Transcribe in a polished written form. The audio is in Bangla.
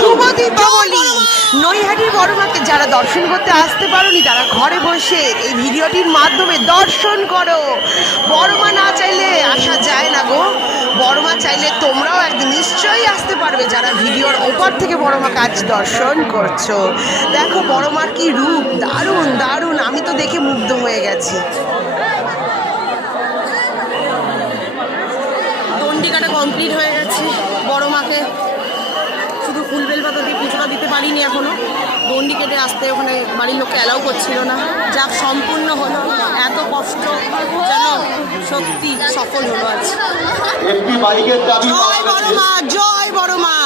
শুভ দীপাবলি। নৈহাটির বড় মাকে যারা দর্শন করতে আসতে পারোনি তারা ঘরে বসে এই ভিডিওটির মাধ্যমে দর্শন করো। বড় মা না চাইলে আসা যায় না গো। বড় মা চাইলে তোমরাও একদিন নিশ্চয়ই আসতে পারবে যারা ভিডিওর ওপর থেকে বড় মাকে আজ দর্শন করছো। দেখো বড় মার কি রূপ, দারুণ দারুণ, আমি তো দেখে মুগ্ধ হয়ে গেছি। দণ্ডিকাটা কমপ্লিট হয়ে গেছে। বড় মাকে শুধু ফুল বেলপাতা দিয়ে পুজোটা দিতে পারিনি এখনো। দণ্ডি কেটে আসতে ওখানে বাড়ির লোককে অ্যালাউ করছিল না। যাক সম্পূর্ণ হলো, এত কষ্ট যেন সত্যি সফল হলো আজ। জয় বড় মা, জয় বড় মা।